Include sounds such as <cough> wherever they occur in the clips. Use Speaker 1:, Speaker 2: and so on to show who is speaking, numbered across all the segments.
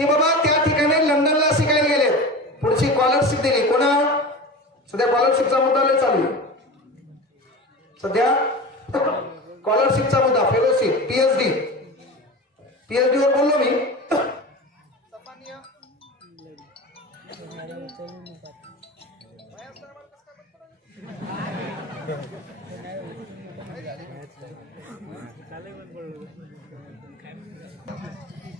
Speaker 1: की बाबा त्या ठिकाणी लंडनला शिकायला गेले. पुढची स्कॉलरशिप दिली. कोणा? सध्या स्कॉलरशिपचा मुद्दा लय चालू आहे. सध्या <laughs> स्कॉलरशिपचा मुद्दा फेलोशिप पीएचडी पीएचडी वर बोललो मी. <laughs>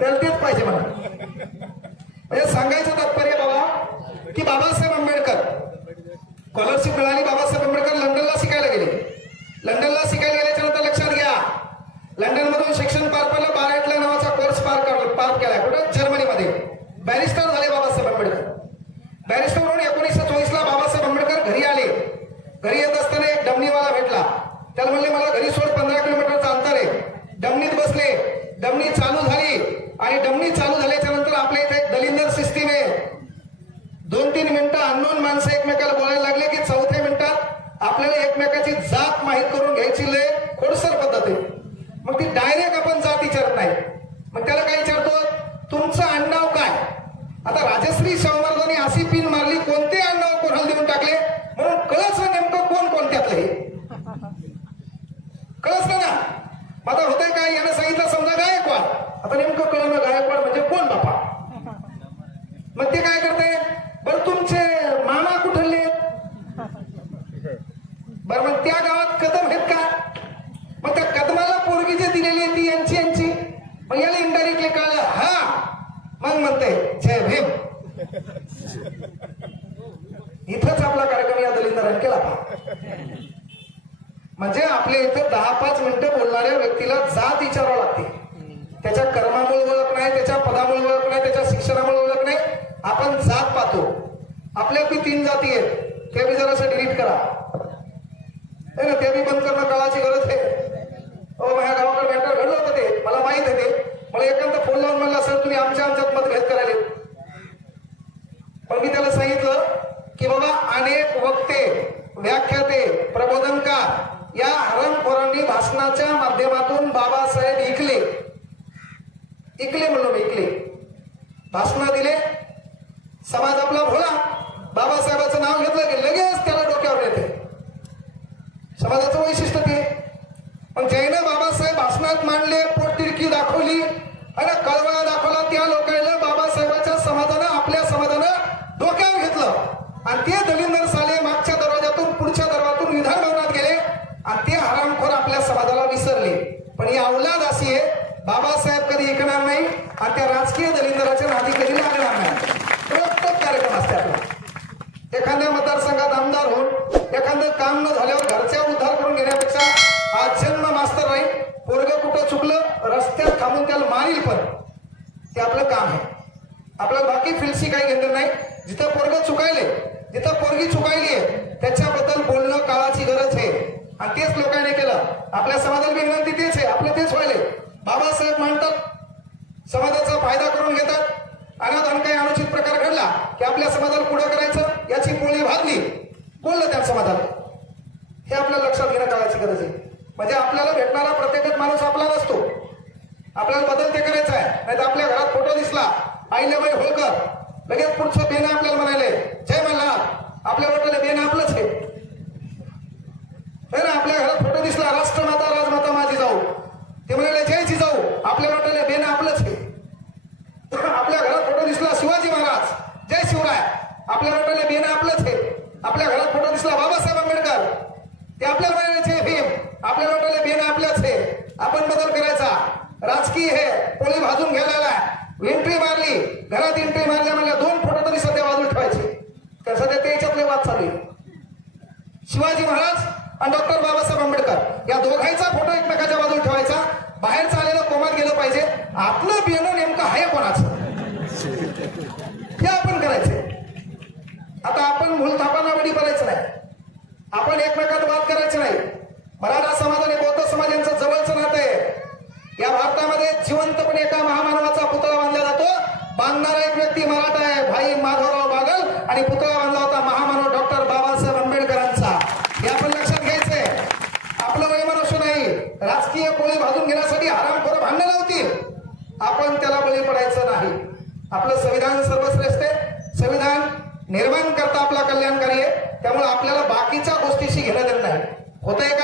Speaker 1: त्याला तेच पाहिजे मला. म्हणजे सांगायचं तात्पर्य बाबा की बाबासाहेब आंबेडकर स्कॉलरशिप मिळाली बाबासाहेब आंबेडकर लंडनला शिकायला गेले. लंडनला शिकायला गेल्याच्यानंतर लक्षात घ्या लंडनमधून शिक्षण पार पडलं बाराटला नावाचा कोर्स पार कर- पार केला. कुठं? जर्मनीमध्ये. बॅरिस्टर झाले बाबासाहेब आंबेडकर. बॅरिस्टर म्हणून एकोणीसशे चोवीस ला बाबासाहेब आंबेडकर घरी आले. घरी येत असताना एक डमणीवाला भेटला. त्याला म्हणले मला घरी सोड पंधरा किलोमीटरचं अंतर आहे. डमणीत बसले. डमणी चालू झाली. आणि डमणी चालू झाल्याच्यानंतर आपल्या इथे एक दलिंदर सिस्टीम आहे. दोन तीन मिनिटं अननोन माणसं एकमेकाला बोलायला लागले की चौथ्या मिनिटात आपल्याला एकमेकाची जात माहीत करून घ्यायची लय खोडसर पद्धत आहे. मग ती डायरेक्ट आपण जात विचारत नाही. मग त्याला काय विचारतो? तुमचं आडनाव काय? आता राजश्री शाहू अशी पिन मारली कोणते आडनाव कोणाला देऊन टाकले? म्हणून कळच ना नेमकं कोण कोणत्यातलं हे? कळच ना? आता होतंय काय? यानं सांगितलं समजा गायकवाड. आता नेमकं कळलं गायकवाड म्हणजे कोण बापा? मग ते काय करते? बर तुमचे मामा कुठले बर मग त्या गावात कदम आहेत का? मग त्या कदमाला पोरगी जे दिलेली आहे ती यांची यांची? मग याला इंडायरेक्टली कळलं हा. मग म्हणते जय भीम. इथंच आपला कार्यक्रम या दलितांनी केला म्हणजे आपल्या इथं दहा पाच मिनिटं बोलणाऱ्या व्यक्तीला जात विचारावं लागते. त्याच्या नाही ओळख नाही त्याच्या शिक्षणामुळे ओळख नाही. आपण जात पाहतो. आपल्या बी तीन जाती आहेत. ते बी जरासं डिलीट करा. ना ते बी बंद करणं काळाची गरज आहे. हो माझ्या गावाकडे मॅटर घडलं होतं ते. मला माहीत आहे ते. मला एखादा फोन लावून म्हणला सर तुम्ही आमच्या आमच्यात मतभेद करायले पण मी त्याला सांगितलं की बाबा अनेक वक्ते व्याख्याते प्रबोधनकार या हरणखोरांनी भाषणाच्या माध्यमातून बाबासाहेब इकले म्हणून म्हणलो इकले भाषण दिले. समाज आपला भोळा बाबासाहेबाचं नाव घेतलं की लगेच त्याला डोक्यावर येते. समाजाचं वैशिष्ट्य ते. पण ज्याने बाबासाहेब भाषणात मांडले पोटतिडकी दाखवली आणि कळवळा दाखवला त्या लोकांना बाबासाहेबाच्या समाजानं आपल्या समाजानं डोक्यावर घेतलं. आणि ते दलिंदर साले मागच्या दरवाजातून पुढच्या दरवाजातून विधान भवनात गेले आणि ते हरामखोर आपल्या समाजाला विसरले पण ही अवलाद अशी आहे बाबासाहेब कधी ऐकणार नाही आणि त्या राजकीय दलिंदराच्या नादी कधी लागणार नाही प्रत्येक कार्यक्रम असते आपला. एखाद्या मतदारसंघात आमदार होऊन एखादं काम न झाल्यावर घरच्या उद्धार करून घेण्यापेक्षा आज जन्म मास्तर राहील पोरग कुठं चुकलं रस्त्यात थांबून त्याला मारील पण. ते आपलं काम आहे. आपल्याला बाकी फिल्डशी काही घेणं नाही. जिथं पोरग चुकायले जिथं पोरगी चुकायली आहे त्याच्याबद्दल बोलणं काळाची गरज आहे. आणि तेच लोकांनी केलं. आपल्या समाजाला विनंती तेच आहे आपलं तेच व्हायले बाबासाहेब मांडतात समाजाचा फायदा करून घेतात. अनाथ काही अनुचित प्रकार घडला की आपल्या समाजाला पुढे करायचं याची पोळी भाजली बोललं त्या समाजाला. हे आपल्याला लक्षात घेणं काळाची गरज आहे. म्हणजे आपल्याला भेटणारा प्रत्येकच माणूस आपला नसतो. आपल्याला बदल ते करायचा आहे. नाही तर आपल्या घरात फोटो दिसला. आईलेबाई होळकर लगेच पुढचं बेन आपल्याला म्हणाले जय मल्हार आपल्या वाटलं बेन आपलंच आहे. ना? आपल्या घरात फोटो दिसला राष्ट्रमाता राजमाता माझी जाऊ ते म्हणाले जय जिजाऊ आपल्या वाटले बेन आपलंच आहे आपल्या घरात फोटो दिसला शिवाजी महाराज जय शिवराय आपल्या वाटले बेन आपलंच आहे. आपल्या घरात फोटो दिसला बाबासाहेब आंबेडकर. ते आपल्याला म्हणाले भीम. आपल्या वाटले बेन आपल्याच आहे. आपण बदल करायचा. राजकीय हे पोळी भाजून घ्यायला एंट्री मारली. घरात एंट्री मारल्या म्हणल्या दोन फोटो तरी सध्या बाजूला ठेवायचे. तर सध्या ते याच्यातले वाद चालू आहे. शिवाजी महाराज आणि डॉक्टर बाबासाहेब आंबेडकर या दोघांचा फोटो एकमेकाच्या बाजूला ठेवायचा. बाहेर चाललेलं कोमात गेलं पाहिजे. आपलं बियाणं नेमकं आहे कोणाचं? आता आपण मूलथापांना करायचं नाही. आपण एकमेकात वाद करायचं नाही. मराठा समाज आणि बौद्ध समाज यांचं जवळचं नातं आहे. या भारतामध्ये जिवंतपणे एका महामानवाचा पुतळा बांधला जातो. बांधणारा एक व्यक्ती मराठा आहे भाई माधवराव बागल. आणि पुतळा बांधला होता महामानव डॉक्टर बाबासाहेब आंबेडकरांचा. हे आपण लक्षात घ्यायचंय. आपलं वैमनस्य नाही. राजकीय पोळी भाजून घेण्यासाठी हरामखोर भांडणं लावतील आपण त्याला बळी पडायचं नाही. आपलं संविधान सर्वश्रेष्ठ आहे. संविधान निर्माण करता आपला कल्याणकारी आहे. त्यामुळे आपल्याला बाकीच्या गोष्टीशी घेणं देणं नाही. होतंय का?